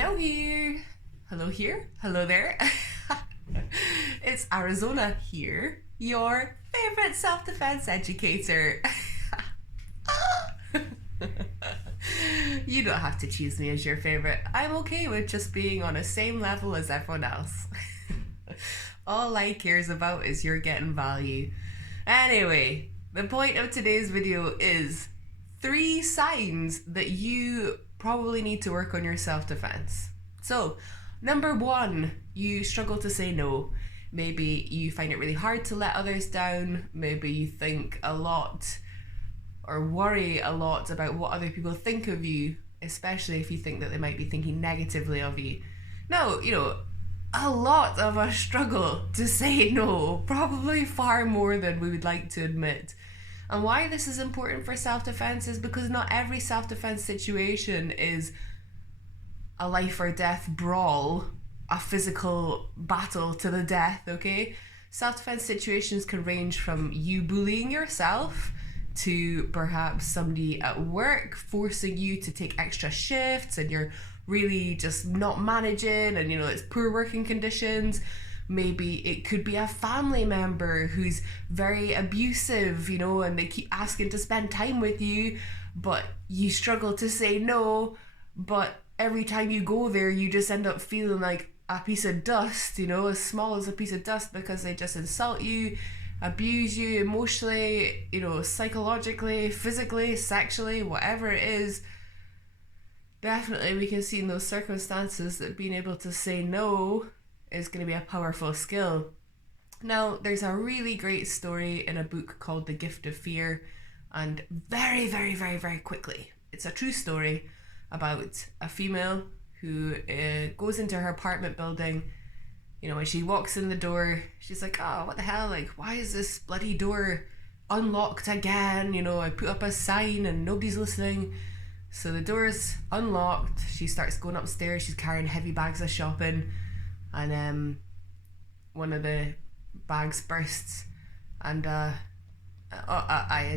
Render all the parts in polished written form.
Hello here. Hello here. Hello there. It's Arizona here, your favorite self-defense educator. You don't have to choose me as your favorite. I'm okay with just being on the same level as everyone else. All I cares about is you're getting value. Anyway, the point of today's video is 3 signs that you probably need to work on your self-defense. So, number 1, you struggle to say no. Maybe you find it really hard to let others down. Maybe you think a lot or worry a lot about what other people think of you, especially if you think that they might be thinking negatively of you. Now, a lot of us struggle to say no, probably far more than we would like to admit. And why this is important for self-defense is because not every self-defense situation is a life or death brawl, a physical battle to the death, okay? Self-defense situations can range from you bullying yourself to perhaps somebody at work forcing you to take extra shifts and you're really just not managing and it's poor working conditions. Maybe it could be a family member who's very abusive, and they keep asking to spend time with you, but you struggle to say no, but every time you go there, you just end up feeling like a piece of dust, as small as a piece of dust because they just insult you, abuse you emotionally, psychologically, physically, sexually, whatever it is. Definitely we can see in those circumstances that being able to say no is going to be a powerful skill. Now, there's a really great story in a book called The Gift of Fear, and very, very, very, very quickly, it's a true story about a female who goes into her apartment building. When she walks in the door, she's like, oh, what the hell, like, why is this bloody door unlocked again? I put up a sign and nobody's listening. So the door's unlocked. She starts going upstairs. She's carrying heavy bags of shopping, and one of the bags bursts, and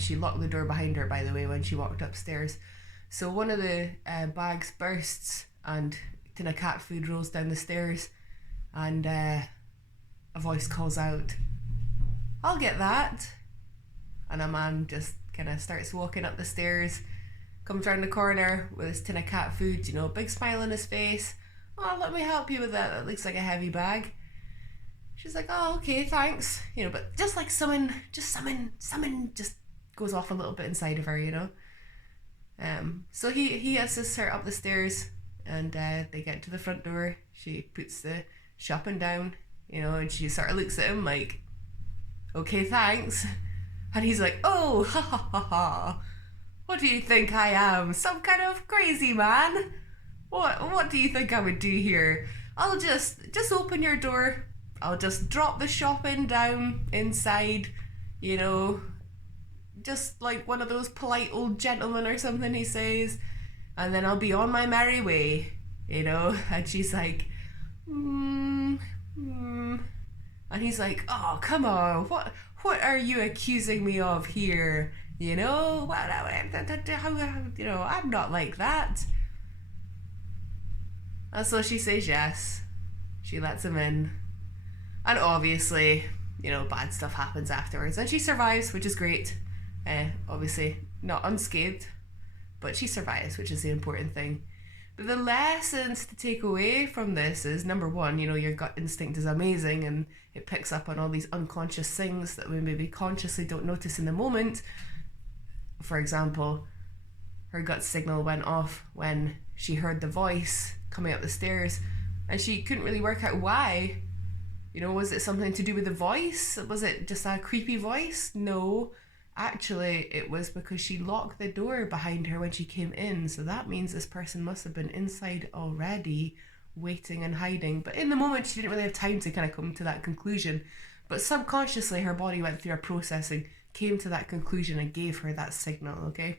she locked the door behind her, by the way, when she walked upstairs. So one of the bags bursts, and a tin of cat food rolls down the stairs, and a voice calls out, "I'll get that." And a man just kind of starts walking up the stairs, comes round the corner with his tin of cat food, big smile on his face. "Oh, let me help you with that. That looks like a heavy bag." She's like, "Oh, okay, thanks." But just like someone just goes off a little bit inside of her, So he assists her up the stairs, and they get to the front door. She puts the shopping down, and she sort of looks at him like, "Okay, thanks." And he's like, "Oh, ha ha ha ha. What do you think I am? Some kind of crazy man? What do you think I would do here? I'll just open your door. I'll just drop the shopping down inside, just like one of those polite old gentlemen or something," he says, "and then I'll be on my merry way," And she's like, And he's like, "Oh, come on, what are you accusing me of here? I'm not like that." And so she says yes. She lets him in. And obviously, bad stuff happens afterwards. And she survives, which is great. Obviously, not unscathed, but she survives, which is the important thing. But the lessons to take away from this is, number 1, your gut instinct is amazing and it picks up on all these unconscious things that we maybe consciously don't notice in the moment. For example, her gut signal went off when she heard the voice coming up the stairs, and she couldn't really work out why. Was it something to do with the voice? Was it just a creepy voice? No, actually it was because she locked the door behind her when she came in, so that means this person must have been inside already, waiting and hiding. But in the moment she didn't really have time to kind of come to that conclusion, but subconsciously her body went through a processing, came to that conclusion and gave her that signal, okay?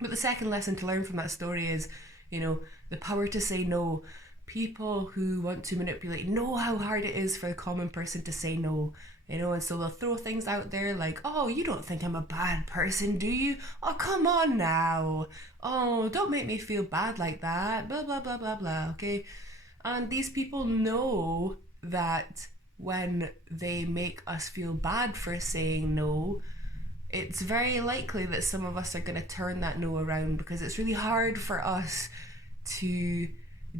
But the second lesson to learn from that story is, the power to say no. people who want to manipulate know how hard it is for the common person to say no, and so they'll throw things out there like, oh, you don't think I'm a bad person, do you? Oh, come on now. Oh, don't make me feel bad like that. Blah, blah, blah, blah, blah, okay? And these people know that when they make us feel bad for saying no, it's very likely that some of us are going to turn that no around, because it's really hard for us to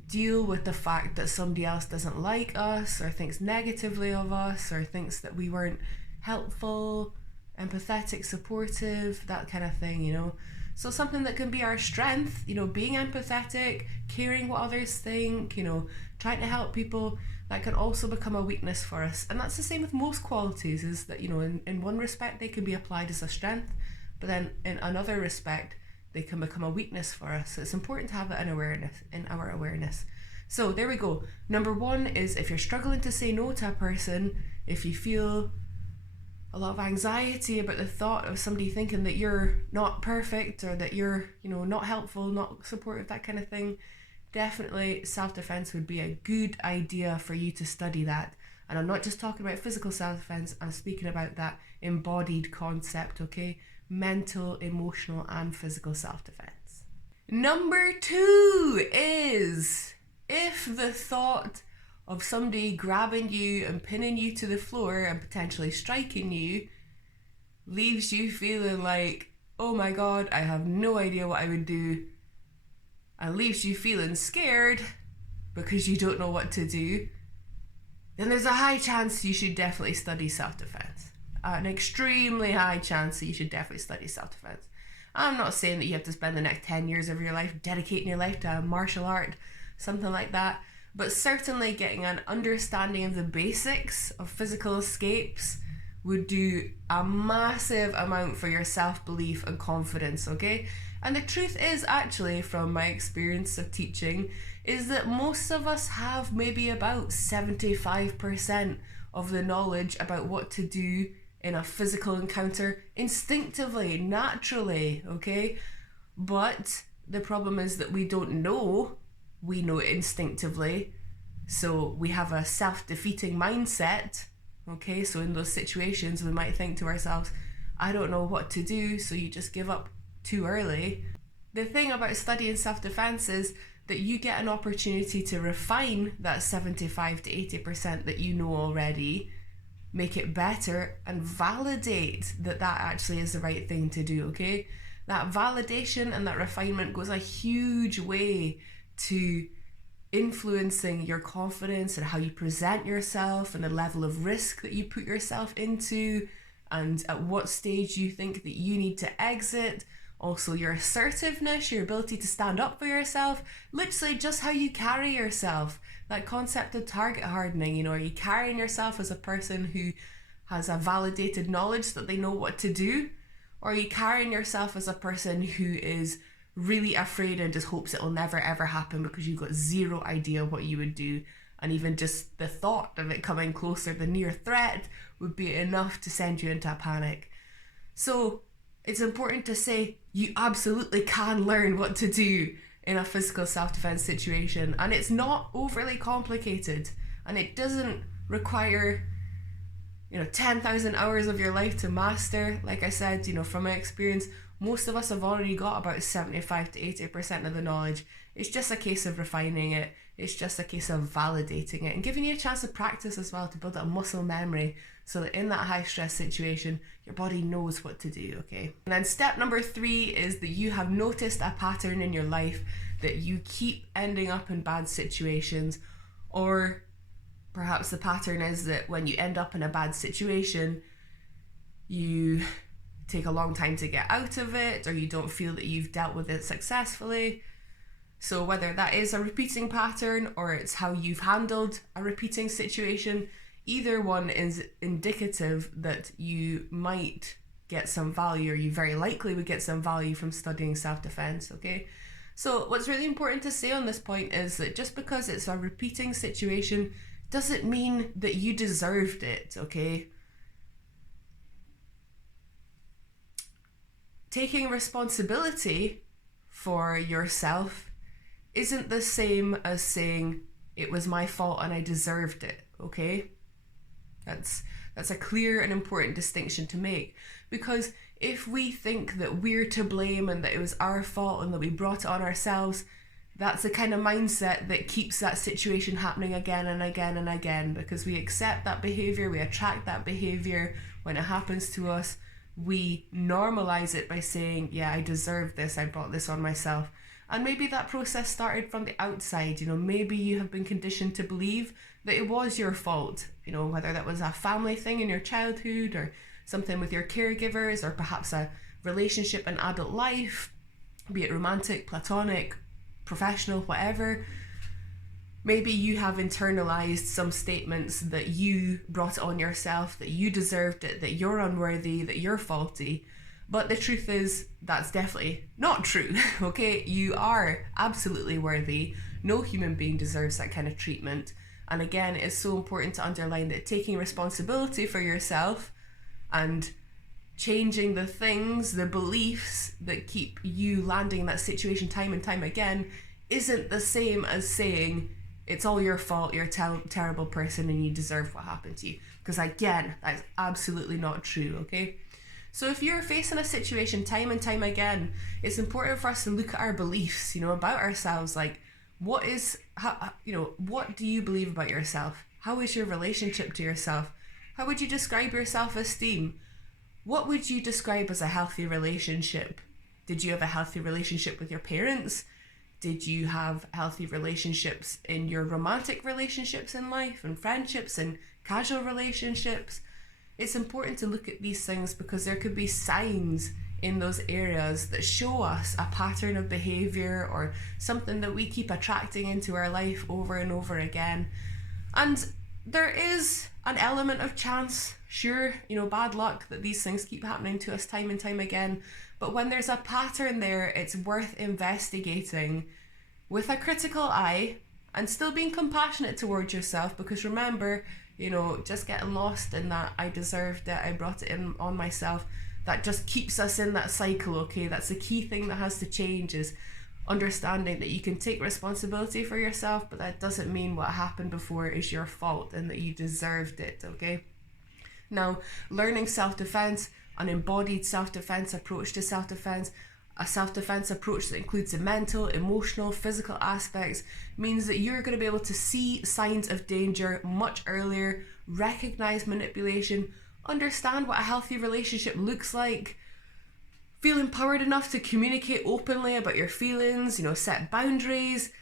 deal with the fact that somebody else doesn't like us or thinks negatively of us or thinks that we weren't helpful, empathetic, supportive, that kind of thing. So something that can be our strength, being empathetic, caring what others think, trying to help people, that can also become a weakness for us. And that's the same with most qualities, is that, in one respect they can be applied as a strength, but then in another respect they can become a weakness for us. So it's important to have that in our awareness. So there we go. Number 1 is, if you're struggling to say no to a person, if you feel a lot of anxiety about the thought of somebody thinking that you're not perfect or that you're, not helpful, not supportive, that kind of thing, definitely self-defense would be a good idea for you to study that. And I'm not just talking about physical self-defense, I'm speaking about that embodied concept, okay? Mental, emotional, and physical self-defense. Number 2 is, if the thought of somebody grabbing you and pinning you to the floor and potentially striking you leaves you feeling like, oh my god, I have no idea what I would do, and leaves you feeling scared because you don't know what to do, then there's a high chance you should definitely study self-defense. An extremely high chance that you should definitely study self-defense. I'm not saying that you have to spend the next 10 years of your life dedicating your life to a martial art, something like that, but certainly getting an understanding of the basics of physical escapes would do a massive amount for your self-belief and confidence, okay? And the truth is, actually, from my experience of teaching, is that most of us have maybe about 75% of the knowledge about what to do in a physical encounter instinctively, naturally, okay? But the problem is that we don't know. We know it instinctively. So we have a self-defeating mindset, okay? So in those situations, we might think to ourselves, I don't know what to do, so you just give up too early. The thing about studying self-defense is that you get an opportunity to refine that 75 to 80% that you know already, make it better, and validate that actually is the right thing to do, okay? That validation and that refinement goes a huge way to influencing your confidence and how you present yourself and the level of risk that you put yourself into, and at what stage you think that you need to exit. Also your assertiveness, your ability to stand up for yourself, literally just how you carry yourself. That concept of target hardening, are you carrying yourself as a person who has a validated knowledge that they know what to do? Or are you carrying yourself as a person who is really afraid and just hopes it'll never ever happen because you've got zero idea what you would do, and even just the thought of it coming closer, the near threat, would be enough to send you into a panic? So it's important to say you absolutely can learn what to do in a physical self-defense situation, and it's not overly complicated, and it doesn't require 10,000 hours of your life to master. Like I said, from my experience, most of us have already got about 75 to 80% of the knowledge. It's just a case of refining it. It's just a case of validating it and giving you a chance to practice as well, to build up muscle memory, so that in that high stress situation, your body knows what to do, okay? And then step number 3 is that you have noticed a pattern in your life that you keep ending up in bad situations, or perhaps the pattern is that when you end up in a bad situation, you take a long time to get out of it, or you don't feel that you've dealt with it successfully. So whether that is a repeating pattern or it's how you've handled a repeating situation, either one is indicative that you might get some value, or you very likely would get some value from studying self-defense, okay? So what's really important to say on this point is that just because it's a repeating situation doesn't mean that you deserved it, okay? Taking responsibility for yourself isn't the same as saying, it was my fault and I deserved it, okay? That's a clear and important distinction to make, because if we think that we're to blame and that it was our fault and that we brought it on ourselves, that's the kind of mindset that keeps that situation happening again and again and again, because we accept that behavior, we attract that behavior. When it happens to us, we normalize it by saying, yeah, I deserve this, I brought this on myself. And maybe that process started from the outside. Maybe you have been conditioned to believe that it was your fault, whether that was a family thing in your childhood or something with your caregivers, or perhaps a relationship in adult life, be it romantic, platonic, professional, whatever. Maybe you have internalized some statements that you brought it on yourself, that you deserved it, that you're unworthy, that you're faulty. But the truth is, that's definitely not true, okay? You are absolutely worthy. No human being deserves that kind of treatment. And again, it's so important to underline that taking responsibility for yourself and changing the things, the beliefs that keep you landing in that situation time and time again isn't the same as saying it's all your fault, you're a terrible person and you deserve what happened to you. Because again, that's absolutely not true, okay? So if you're facing a situation time and time again, it's important for us to look at our beliefs, about ourselves. Like, what do you believe about yourself? How is your relationship to yourself? How would you describe your self-esteem? What would you describe as a healthy relationship? Did you have a healthy relationship with your parents? Did you have healthy relationships in your romantic relationships in life and friendships and casual relationships? It's important to look at these things because there could be signs in those areas that show us a pattern of behavior or something that we keep attracting into our life over and over again. And there is an element of chance, sure, bad luck that these things keep happening to us time and time again. But when there's a pattern there, it's worth investigating with a critical eye and still being compassionate towards yourself, because remember, just getting lost in that I deserved it, I brought it in on myself, that just keeps us in that cycle, okay? That's the key thing that has to change, is understanding that you can take responsibility for yourself, but that doesn't mean what happened before is your fault and that you deserved it, okay? Now, learning self-defense, an embodied self-defense approach to self-defense, a self-defense approach that includes the mental, emotional, physical aspects, means that you're going to be able to see signs of danger much earlier, recognize manipulation, understand what a healthy relationship looks like, feel empowered enough to communicate openly about your feelings, set boundaries,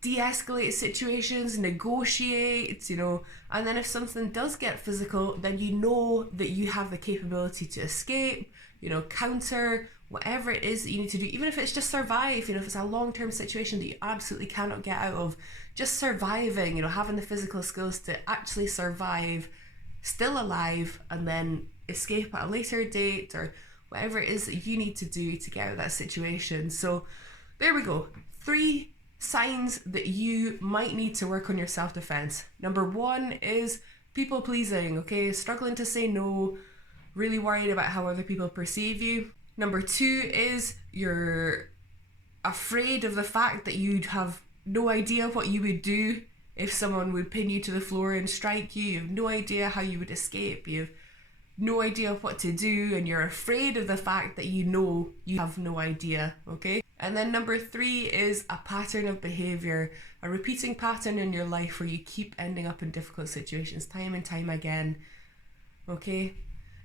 de-escalate situations, negotiate, and then if something does get physical, then you know that you have the capability to escape, counter, whatever it is that you need to do, even if it's just survive, if it's a long-term situation that you absolutely cannot get out of, just surviving, having the physical skills to actually survive, still alive, and then escape at a later date, or whatever it is that you need to do to get out of that situation. So there we go. 3 signs that you might need to work on your self-defense. Number 1 is people pleasing, okay? Struggling to say no, really worried about how other people perceive you. Number 2 is you're afraid of the fact that you'd have no idea what you would do if someone would pin you to the floor and strike you. You have no idea how you would escape. You have no idea what to do, and you're afraid of the fact that you have no idea, okay? And then number 3 is a pattern of behavior, a repeating pattern in your life where you keep ending up in difficult situations time and time again, okay?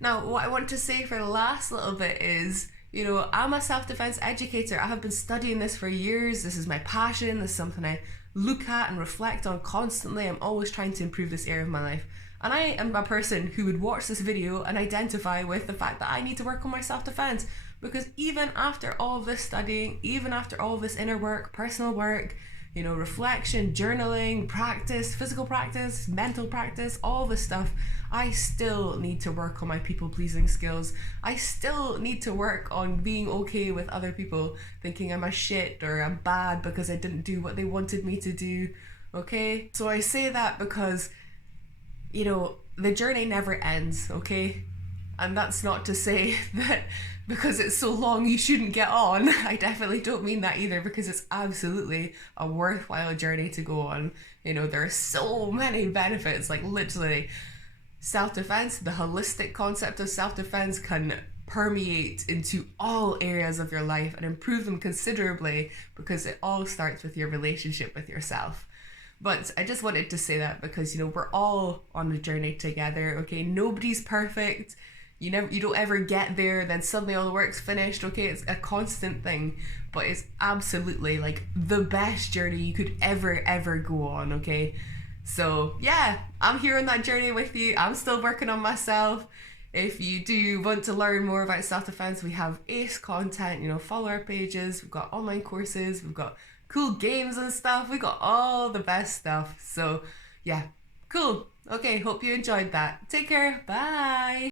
Now, what I want to say for the last little bit is, I'm a self-defense educator. I have been studying this for years. This is my passion. This is something I look at and reflect on constantly. I'm always trying to improve this area of my life. And I am a person who would watch this video and identify with the fact that I need to work on my self-defense, because even after all of this studying, even after all of this inner work, personal work, reflection, journaling, practice, physical practice, mental practice, all this stuff, I still need to work on my people-pleasing skills. I still need to work on being okay with other people thinking I'm a shit or I'm bad because I didn't do what they wanted me to do, okay? So I say that because, the journey never ends, okay? And that's not to say that because it's so long you shouldn't get on. I definitely don't mean that either, because it's absolutely a worthwhile journey to go on. You know, there are so many benefits, like literally self-defense, the holistic concept of self-defense can permeate into all areas of your life and improve them considerably, because it all starts with your relationship with yourself. But I just wanted to say that because, you know, we're all on a journey together, okay? Nobody's perfect. You don't ever get there, then suddenly all the work's finished, okay? It's a constant thing, but it's absolutely like the best journey you could ever go on, okay? So yeah, I'm here on that journey with you. I'm still working on myself. If you do want to learn more about self-defense, we have ACE content, you know, follow our pages, we've got online courses, we've got cool games and stuff, we've got all the best stuff. So yeah, cool. Okay, hope you enjoyed that. Take care, bye.